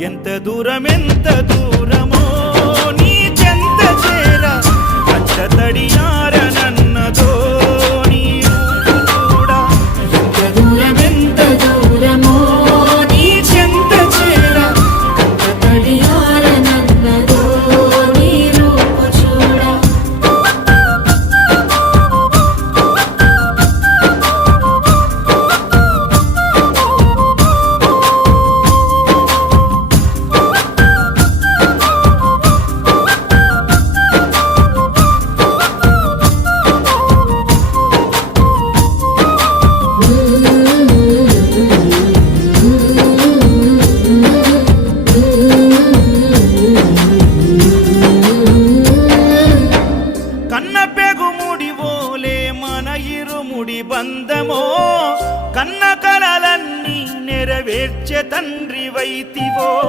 ఎంత దూరమో నీ చెంత చేర కచ్చ తడియారనన్నదో నీ చూడ ఎంత దూరమో నీ చెంత చేర కచ్చ తడియారనన్నదో నీ రూపు చూడ ముడి బంధమో కన్న కలలన్నీ నెరవేర్చె తండ్రి వైతివో